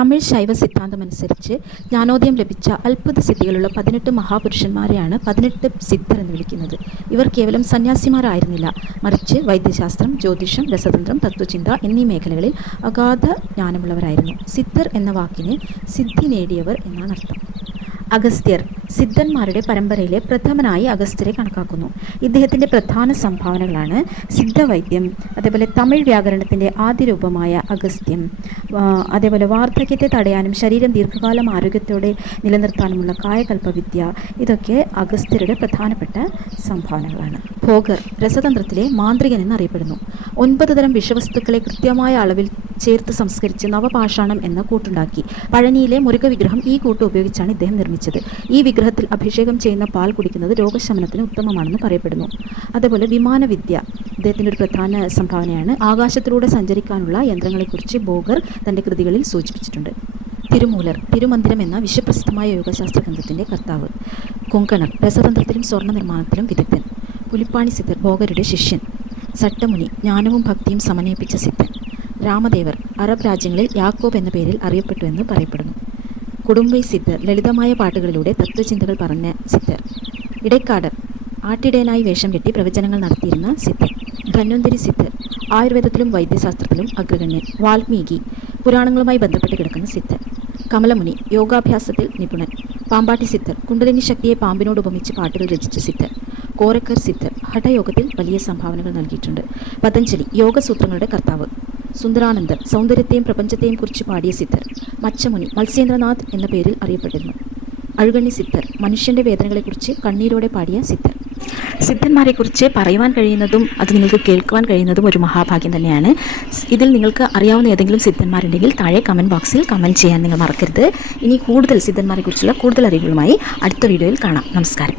തമിഴ് ശൈവ സിദ്ധാന്തമനുസരിച്ച് ജ്ഞാനോദയം ലഭിച്ച അത്ഭുത സിദ്ധികളുള്ള 18 മഹാപുരുഷന്മാരെയാണ് 18 സിദ്ധർ എന്ന് വിളിക്കുന്നത്. ഇവർ കേവലം സന്യാസിമാരായിരുന്നില്ല, മറിച്ച് വൈദ്യശാസ്ത്രം, ജ്യോതിഷം, രസതന്ത്രം, തത്വചിന്ത എന്നീ മേഖലകളിൽ അഗാധ ജ്ഞാനമുള്ളവരായിരുന്നു. സിദ്ധർ എന്ന വാക്കിന് സിദ്ധി നേടിയവർ എന്നാണ് അർത്ഥം. അഗസ്ത്യർ സിദ്ധന്മാരുടെ പരമ്പരയിലെ പ്രഥമനായി അഗസ്ത്യരെ കണക്കാക്കുന്നു. ഇദ്ദേഹത്തിൻ്റെ പ്രധാന സംഭാവനകളാണ് സിദ്ധവൈദ്യം, അതേപോലെ തമിഴ് വ്യാകരണത്തിൻ്റെ ആദ്യ രൂപമായ അഗസ്ത്യം, അതേപോലെ വാർദ്ധക്യത്തെ തടയാനും ശരീരം ദീർഘകാലം ആരോഗ്യത്തോടെ നിലനിർത്താനുമുള്ള കായകൽപ്പവിദ്യ. ഇതൊക്കെ അഗസ്ത്യരുടെ പ്രധാനപ്പെട്ട സംഭാവനകളാണ്. ഭോഗർ രസതന്ത്രത്തിലെ മാന്ത്രികൻ എന്നറിയപ്പെടുന്നു. 9 തരം വിഷവസ്തുക്കളെ കൃത്യമായ അളവിൽ ചേർത്ത് സംസ്കരിച്ച് നവപാഷാണം എന്ന കൂട്ടുണ്ടാക്കി. പഴനിയിലെ മുരുക വിഗ്രഹം ഈ കൂട്ട് ഉപയോഗിച്ചാണ് ഇദ്ദേഹം നിർമ്മിച്ചത്. ഈ വിഗ്രഹത്തിൽ അഭിഷേകം ചെയ്യുന്ന പാൽ കുടിക്കുന്നത് രോഗശമനത്തിന് ഉത്തമമാണെന്ന് പറയപ്പെടുന്നു. അതേപോലെ വിമാനവിദ്യ ഇദ്ദേഹത്തിൻ്റെ ഒരു പ്രധാന സംഭാവനയാണ്. ആകാശത്തിലൂടെ സഞ്ചരിക്കാനുള്ള യന്ത്രങ്ങളെക്കുറിച്ച് ഭോഗർ തൻ്റെ കൃതികളിൽ സൂചിപ്പിച്ചിട്ടുണ്ട്. തിരുമൂലർ തിരുമന്ദിരം എന്ന വിശ്വപ്രസിദ്ധമായ യോഗശാസ്ത്ര ഗ്രന്ഥത്തിൻ്റെ കർത്താവ്. കൊങ്കണർ രസതന്ത്രത്തിലും സ്വർണ്ണ നിർമ്മാണത്തിലും വിദഗ്ധൻ. പുലിപ്പാണി സിദ്ധർ ഭോഗരുടെ ശിഷ്യൻ. സട്ടമുനി ജ്ഞാനവും ഭക്തിയും സമന്വയിപ്പിച്ച സിദ്ധൻ. രാമദേവർ അറബ് രാജ്യങ്ങളിൽ യാക്കോബ് എന്ന പേരിൽ അറിയപ്പെട്ടു എന്ന് പറയപ്പെടുന്നു. കുടുംബൈ സിദ്ധർ ലളിതമായ പാട്ടുകളിലൂടെ തത്വചിന്തകൾ പറഞ്ഞ സിദ്ധർ. ഇടയ്ക്കാടർ ആട്ടിടയനായി വേഷം കെട്ടി പ്രവചനങ്ങൾ നടത്തിയിരുന്ന സിദ്ധർ. ധന്വന്തരി സിദ്ധർ ആയുർവേദത്തിലും വൈദ്യശാസ്ത്രത്തിലും അഗ്രഗണ്യൻ. വാൽമീകി പുരാണങ്ങളുമായി ബന്ധപ്പെട്ട് കിടക്കുന്ന സിദ്ധർ. കമലമുനി യോഗാഭ്യാസത്തിൽ നിപുണൻ. പാമ്പാട്ടി സിദ്ധർ കുണ്ടലിനി ശക്തിയെ പാമ്പിനോട് ഉപമിച്ച് പാട്ടുകൾ രചിച്ച സിദ്ധർ. കോരക്കർ സിദ്ധർ ഹഠയോഗത്തിൽ വലിയ സംഭാവനകൾ നൽകിയിട്ടുണ്ട്. പതഞ്ജലി യോഗസൂത്രങ്ങളുടെ കർത്താവ്. സുന്ദരാനന്ദർ സൗന്ദര്യത്തെയും പ്രപഞ്ചത്തെയും കുറിച്ച് പാടിയ സിദ്ധർ. മച്ചമുനി മത്സ്യേന്ദ്രനാഥ് എന്ന പേരിൽ അറിയപ്പെട്ടിരുന്നു. അഴുകണ്ണി സിദ്ധർ മനുഷ്യൻ്റെ വേദനകളെക്കുറിച്ച് കണ്ണീരോടെ പാടിയ സിദ്ധർ. സിദ്ധന്മാരെക്കുറിച്ച് പറയുവാൻ കഴിയുന്നതും അത് നിങ്ങൾക്ക് കേൾക്കുവാൻ കഴിയുന്നതും ഒരു മഹാഭാഗ്യം തന്നെയാണ്. ഇതിൽ നിങ്ങൾക്ക് അറിയാവുന്ന ഏതെങ്കിലും സിദ്ധന്മാരുണ്ടെങ്കിൽ താഴെ കമൻറ്റ് ബോക്സിൽ കമൻറ്റ് ചെയ്യാൻ നിങ്ങൾ മറക്കരുത്. ഇനി കൂടുതൽ സിദ്ധന്മാരെക്കുറിച്ചുള്ള കൂടുതൽ അറിവുകളുമായി അടുത്ത വീഡിയോയിൽ കാണാം. നമസ്കാരം.